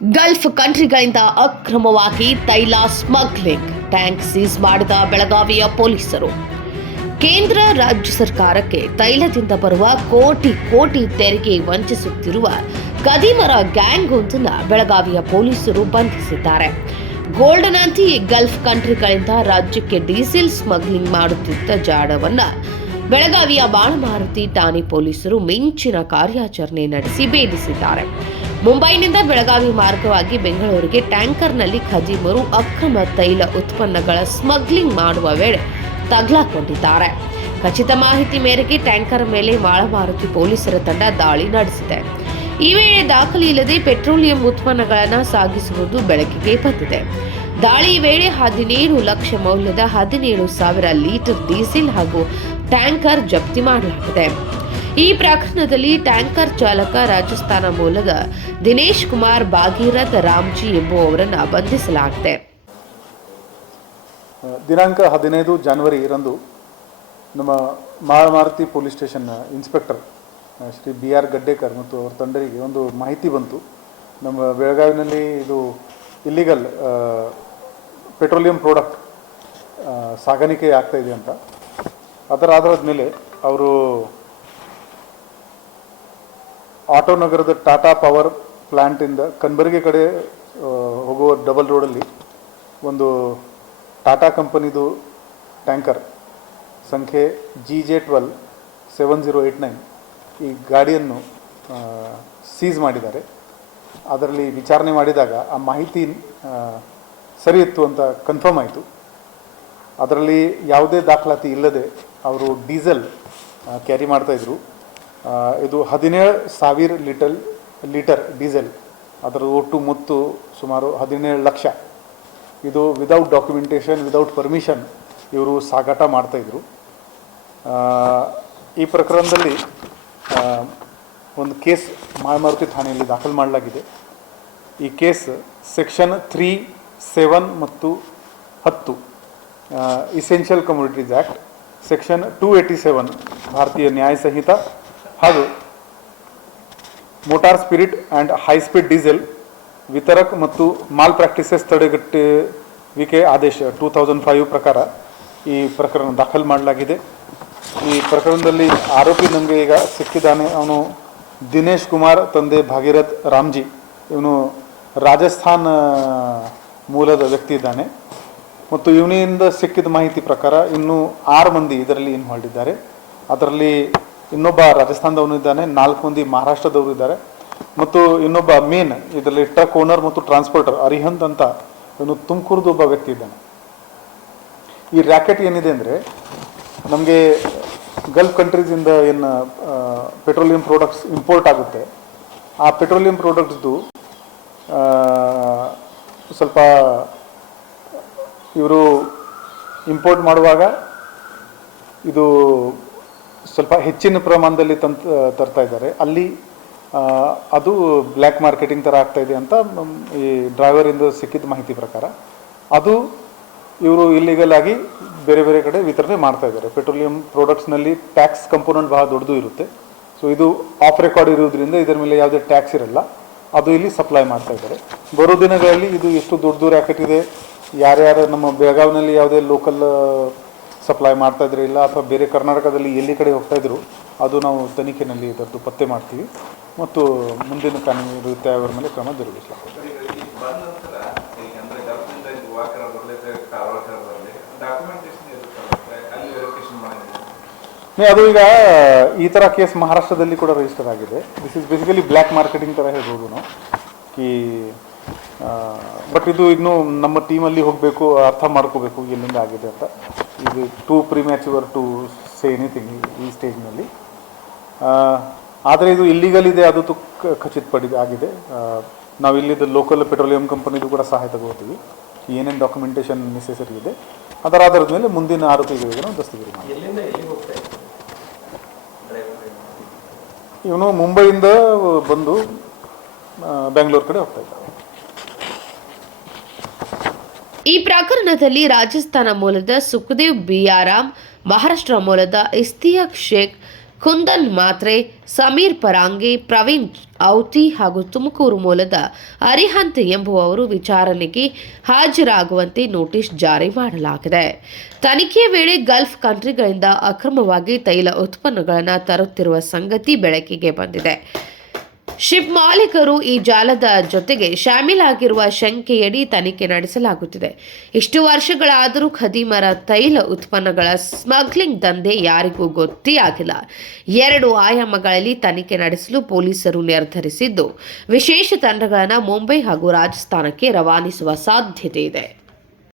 Gulf ಕಂಟ್ರಿಗಳಿಂದ ಅಕ್ರಮವಾಗಿ ತೈಲ smuggling, tank seize ಮಾಡಿದ ಬೆಳಗಾವಿಯ ಪೊಲೀಸರು. ಕೇಂದ್ರ ರಾಜ್ಯ ಸರ್ಕಾರಕ್ಕೆ ತೈಲದಿಂದ ಬರುವ ಕೋಟಿ ಕೋಟಿ ತೆರಿಗೆ ವಂಚಿಸುತ್ತಿರುವ ಕದಿಮರ ಗ್ಯಾಂಗ್ ಒಂದನ್ನು ಬೆಳಗಾವಿಯ ಪೊಲೀಸರು ಬಂಧಿಸಿದ್ದಾರೆ. ಗೋಲ್ಡನ್ ಆಂಟಿ ಗಲ್ಫ್ ಕಂಟ್ರಿಗಳಿಂದ ರಾಜ್ಯಕ್ಕೆ ಡೀಸೆಲ್ ಸ್ಮಗ್ಲಿಂಗ್ ಮಾಡುತ್ತಿದ್ದ ಜಾಡವನ್ನ ಬೆಳಗಾವಿಯ ಬಾಣಮಾರುತಿ ಠಾಣೆ ಪೊಲೀಸರು ಮಿಂಚಿನ ಕಾರ್ಯಾಚರಣೆ ನಡೆಸಿ ಭೇದಿಸಿದ್ದಾರೆ. ಮುಂಬೈನಿಂದ ಬೆಳಗಾವಿ ಮಾರ್ಗವಾಗಿ ಬೆಂಗಳೂರಿಗೆ ಟ್ಯಾಂಕರ್ನಲ್ಲಿ ಖಜೀಮರು ಅಕ್ರಮ ತೈಲ ಉತ್ಪನ್ನಗಳ ಸ್ಮಗ್ಲಿಂಗ್ ಮಾಡುವ ವೇಳೆ ತಗ್ಲಾಕೊಂಡಿದ್ದಾರೆ. ಖಚಿತ ಮಾಹಿತಿ ಮೇರೆಗೆ ಟ್ಯಾಂಕರ್ ಮೇಲೆ ಮಾಳಮಾರುತಿ ಪೊಲೀಸರ ತಂಡ ದಾಳಿ ನಡೆಸಿದೆ. ಈ ವೇಳೆ ದಾಖಲೆ ಇಲ್ಲದೆ ಪೆಟ್ರೋಲಿಯಂ ಉತ್ಪನ್ನಗಳನ್ನು ಸಾಗಿಸುವುದು ಬೆಳಕಿಗೆ ಬಂದಿದೆ. ದಾಳಿ ವೇಳೆ ಹದಿನೇಳು ಲಕ್ಷ ಮೌಲ್ಯದ ಹದಿನೇಳು ಸಾವಿರ ಲೀಟರ್ ಡೀಸೆಲ್ ಹಾಗೂ ಟ್ಯಾಂಕರ್ ಜಪ್ತಿ ಮಾಡಲಾಗಿದೆ. ಈ ಪ್ರಕರಣದಲ್ಲಿ ಟ್ಯಾಂಕರ್ ಚಾಲಕ ರಾಜಸ್ಥಾನ ಮೂಲದ ದಿನೇಶ್ ಕುಮಾರ್ ಭಾಗೀರಥ್ ರಾಮ್ಜಿ ಎಂಬುವವರನ್ನು ಬಂಧಿಸಲಾಗಿದೆ. ದಿನಾಂಕ ಹದಿನೈದು ಜನವರಿ ರಂದು ನಮ್ಮ Malamaruti police station inspector Shri B R Gaddekar ಮತ್ತು ಅವರ ತಂಡರಿಗೆ ಒಂದು ಮಾಹಿತಿ ಬಂತು. ನಮ್ಮ ಬೆಳಗಾವಿನಲ್ಲಿ ಇದು ಇಲ್ಲಿಗಲ್ ಪೆಟ್ರೋಲಿಯಂ ಪ್ರಾಡಕ್ಟ್ ಸಾಗಾಣಿಕೆ ಆಗ್ತಾಯಿದೆ ಅಂತ. ಅದರ ಆಧಾರದ ಮೇಲೆ ಅವರು ಆಟೋ ನಗರದ ಟಾಟಾ ಪವರ್ ಪ್ಲ್ಯಾಂಟಿಂದ ಕನ್ಬರ್ಗೆ ಕಡೆ ಹೋಗುವ ಡಬಲ್ ರೋಡಲ್ಲಿ ಒಂದು ಟಾಟಾ ಕಂಪನಿದು ಟ್ಯಾಂಕರ್ ಸಂಖ್ಯೆ G J twelve seven zero eight nine ಈ ಗಾಡಿಯನ್ನು ಸೀಸ್ ಮಾಡಿದ್ದಾರೆ. ಅದರಲ್ಲಿ ವಿಚಾರಣೆ ಮಾಡಿದಾಗ ಆ ಮಾಹಿತಿ ಸರಿ ಇತ್ತು ಅಂತ ಕನ್ಫರ್ಮ್ ಆಯಿತು. ಅದರಲ್ಲಿ ಯಾವುದೇ ದಾಖಲಾತಿ ಇಲ್ಲದೆ ಅವರು ಡೀಸೆಲ್ ಕ್ಯಾರಿ ಮಾಡ್ತಾಯಿದ್ರು ಇದು ಹದಿನೇಳು ಸಾವಿರ ಲೀಟರ್ ಲೀಟರ್ ಡೀಸೆಲ್. ಅದರ ಒಟ್ಟು ಮೊತ್ತು ಸುಮಾರು ಹದಿನೇಳು ಲಕ್ಷ. ಇದು ವಿದೌಟ್ ಡಾಕ್ಯುಮೆಂಟೇಷನ್ ವಿದೌಟ್ ಪರ್ಮಿಷನ್ ಇವರು ಸಾಗಾಟ ಮಾಡ್ತಾಯಿದ್ರು ಈ ಪ್ರಕರಣದಲ್ಲಿ ಒಂದು ಕೇಸ್ ಮಾಯಮಾರುತಿ ಠಾಣೆಯಲ್ಲಿ ದಾಖಲು ಮಾಡಲಾಗಿದೆ. ಈ ಕೇಸ್ ಸೆಕ್ಷನ್ ತ್ರೀ, ಸೆವೆನ್ ಮತ್ತು ಹತ್ತು essential communities act section two eighty seven, Bharatiya Nyaya Sanhita ಹಾಗೂ motor spirit and high speed diesel ವಿತರಕ್ ಮತ್ತು ಮಾಲ್ ಪ್ರಾಕ್ಟೀಸಸ್ ತಡೆಗಟ್ಟುವಿಕೆ ಆದೇಶ ಟೂ ತೌಸಂಡ್ ಫೈವ್ ಪ್ರಕಾರ ಈ ಪ್ರಕರಣ ದಾಖಲು ಮಾಡಲಾಗಿದೆ. ಈ ಪ್ರಕರಣದಲ್ಲಿ ಆರೋಪಿ ನಮಗೆ ಈಗ ಸಿಕ್ಕಿದ್ದಾನೆ. ಅವನು ದಿನೇಶ್ ಕುಮಾರ್, ತಂದೆ ಭಾಗೀರಥ್ ರಾಮ್ಜಿ. ಇವನು ರಾಜಸ್ಥಾನ್ ಮೂಲದ ವ್ಯಕ್ತಿ ಇದ್ದಾನೆ. ಮತ್ತು ಇವನಿಂದ ಸಿಕ್ಕಿದ ಮಾಹಿತಿ ಪ್ರಕಾರ ಇನ್ನೂ ಆರು ಮಂದಿ ಇದರಲ್ಲಿ ಇನ್ವಾಲ್ವ್ ಇದ್ದಾರೆ. ಅದರಲ್ಲಿ ಇನ್ನೊಬ್ಬ ರಾಜಸ್ಥಾನದವನು ಇದ್ದಾನೆ, ನಾಲ್ಕು ಮಂದಿ ಮಹಾರಾಷ್ಟ್ರದವರು ಇದ್ದಾರೆ. ಮತ್ತು ಇನ್ನೊಬ್ಬ ಮೇನ್, ಇದರಲ್ಲಿ ಟ್ರಕ್ ಓನರ್ ಮತ್ತು ಟ್ರಾನ್ಸ್ಪೋರ್ಟರ್ ಅರಿಹಂತ್ ಅಂತ ಇವನು ತುಮಕೂರ್ದು ಒಬ್ಬ ವ್ಯಕ್ತಿ ಇದ್ದಾನೆ. ಈ ರ್ಯಾಕೆಟ್ ಏನಿದೆ ಅಂದರೆ, ನಮಗೆ ಗಲ್ಫ್ ಕಂಟ್ರೀಸಿಂದ ಏನು ಪೆಟ್ರೋಲಿಯಂ ಪ್ರಾಡಕ್ಟ್ಸ್ ಇಂಪೋರ್ಟ್ ಆಗುತ್ತೆ. ಆ ಪೆಟ್ರೋಲಿಯಂ ಪ್ರಾಡಕ್ಟ್ಸ್ದು ಸ್ವಲ್ಪ ಇವರು ಇಂಪೋರ್ಟ್ ಮಾಡುವಾಗ ಇದು ಸ್ವಲ್ಪ ಹೆಚ್ಚಿನ ಪ್ರಮಾಣದಲ್ಲಿ ತಂತ, ತರ್ತಾ ಇದ್ದಾರೆ. ಅಲ್ಲಿ ಅದು ಬ್ಲ್ಯಾಕ್ ಮಾರ್ಕೆಟಿಂಗ್ ಥರ ಆಗ್ತಾ ಇದೆ ಅಂತ ಈ ಡ್ರೈವರಿಂದ ಸಿಕ್ಕಿದ ಮಾಹಿತಿ ಪ್ರಕಾರ. ಅದು ಇವರು ಇಲ್ಲಿಗಲ್ ಆಗಿ ಬೇರೆ ಬೇರೆ ಕಡೆ ವಿತರಣೆ ಮಾಡ್ತಾ ಇದ್ದಾರೆ. ಪೆಟ್ರೋಲಿಯಂ ಪ್ರಾಡಕ್ಟ್ಸ್ನಲ್ಲಿ ಟ್ಯಾಕ್ಸ್ ಕಂಪೋನೆಂಟ್ ಬಹಳ ದೊಡ್ಡದು ಇರುತ್ತೆ. ಸೊ ಇದು ಆಫ್ ರೆಕಾರ್ಡ್ ಇರೋದ್ರಿಂದ ಇದರ ಮೇಲೆ ಯಾವುದೇ ಟ್ಯಾಕ್ಸ್ ಇರಲ್ಲ. ಅದು ಇಲ್ಲಿ ಸಪ್ಲೈ ಮಾಡ್ತಾ ಇದ್ದಾರೆ. ಬರೋ ದಿನಗಳಲ್ಲಿ ಇದು ಎಷ್ಟು ದೊಡ್ಡದು ರ್ಯಾಕೆಟ್ ಇದೆ. ಯಾರ್ಯಾರು ನಮ್ಮ ಬೆಳಗಾವಿನಲ್ಲಿ ಯಾವುದೇ ಲೋಕಲ್ ಸಪ್ಲೈ ಮಾಡ್ತಾ ಇದ್ರೆ ಇಲ್ಲ ಅಥವಾ ಬೇರೆ ಕರ್ನಾಟಕದಲ್ಲಿ ಎಲ್ಲಿ ಕಡೆ ಹೋಗ್ತಾ ಇದ್ರು ಅದು ನಾವು ತನಿಖೆನಲ್ಲಿ ಇದರದ್ದು ಪತ್ತೆ ಮಾಡ್ತೀವಿ. ಮತ್ತು ಮುಂದಿನ ಕಾನೂನು ಅವರ ಮೇಲೆ ಕ್ರಮ ಜರುಗಿಸಲಾಗುತ್ತದೆ ಅದು ಈಗ ಈ ಥರ ಕೇಸ್ ಮಹಾರಾಷ್ಟ್ರದಲ್ಲಿ ಕೂಡ ರಿಜಿಸ್ಟರ್ ಆಗಿದೆ. This is basically black marketing ಥರ ಹೇಳ್ಬೋದು ನಾವು. ಕಿ ಬಟ್ ಇದು ಇನ್ನು ನಮ್ಮ ಟೀಮಲ್ಲಿ ಹೋಗಬೇಕು ಅರ್ಥ ಮಾಡ್ಕೋಬೇಕು ಎಲ್ಲಿಂದ ಆಗಿದೆ ಅಂತ. ಇದು too premature to say anything ಈ ಸ್ಟೇಜ್ನಲ್ಲಿ ಆದರೆ ಇದು ಇಲ್ಲಿಗಲ್ ಇದೆ ಅದು ತು ಖಚಿತ ಖಚಿತಪಡಿ ಆಗಿದೆ. ನಾವು ಇಲ್ಲಿದ್ದ ಲೋಕಲ್ ಪೆಟ್ರೋಲಿಯಂ ಕಂಪನಿದು ಕೂಡ ಸಹಾಯ ತಗೋತೀವಿ. ಏನೇನು ಡಾಕ್ಯುಮೆಂಟೇಷನ್ ನೆಸೆಸರಿ ಇದೆ. ಅದರ ಆಧಾರದ ಮೇಲೆ ಮುಂದಿನ ಆರೋಪಿಗಳಿಗೆ ನಾವು ದಸ್ತಗಿರಿ ಇವನು ಮುಂಬೈಯಿಂದ ಬಂದು ಬೆಂಗಳೂರು ಕಡೆ ಹೋಗ್ತಾ ಇದ್ದ ಈ ಪ್ರಕರಣದಲ್ಲಿ ರಾಜಸ್ಥಾನ ಮೂಲದ ಸುಖದೇವ್ ಬಿಯಾರಾಮ್, ಮಹಾರಾಷ್ಟ್ರ ಮೂಲದ ಇಸ್ತಿಯಾಕ್ ಶೇಖ್, ಕುಂದನ್ ಮಾತ್ರೆ, ಸಮೀರ್ ಪರಾಂಗಿ, ಪ್ರವೀಣ್ ಔತಿ ಹಾಗೂ ತುಮಕೂರು ಮೂಲದ ಅರಿಹಂತ್ ಎಂಬುವವರು ವಿಚಾರಣೆಗೆ ಹಾಜರಾಗುವಂತೆ ನೋಟಿಸ್ ಜಾರಿ ಮಾಡಲಾಗಿದೆ. ತನಿಖೆ ವೇಳೆ ಗಲ್ಫ್ ಕಂಟ್ರಿಗಳಿಂದ ಅಕ್ರಮವಾಗಿ ತೈಲ ಉತ್ಪನ್ನಗಳನ್ನು ತರುತ್ತಿರುವ ಸಂಗತಿ ಬೆಳಕಿಗೆ ಬಂದಿದೆ. ಶಿಪ್ ಮಾಲೀಕರು ಈ ಜಾಲದ ಜೊತೆಗೆ ಶಾಮೀಲಾಗಿರುವ ಶಂಕೆಯಡಿ ತನಿಖೆ ನಡೆಸಲಾಗುತ್ತಿದೆ. ಇಷ್ಟು ವರ್ಷಗಳಾದರೂ ಖದೀಮರ ತೈಲ ಉತ್ಪನ್ನಗಳ ಸ್ಮಗ್ಲಿಂಗ್ ದಂಧೆ ಯಾರಿಗೂ ಗೊತ್ತೇ ಆಗಿಲ್ಲ. ಎರಡು ಆಯಾಮಗಳಲ್ಲಿ ತನಿಖೆ ನಡೆಸಲು ಪೊಲೀಸರು ನಿರ್ಧರಿಸಿದ್ದು, ವಿಶೇಷ ತಂಡಗಳನ್ನು ಮುಂಬೈ ಹಾಗೂ ರಾಜಸ್ಥಾನಕ್ಕೆ ರವಾನಿಸುವ ಸಾಧ್ಯತೆ ಇದೆ.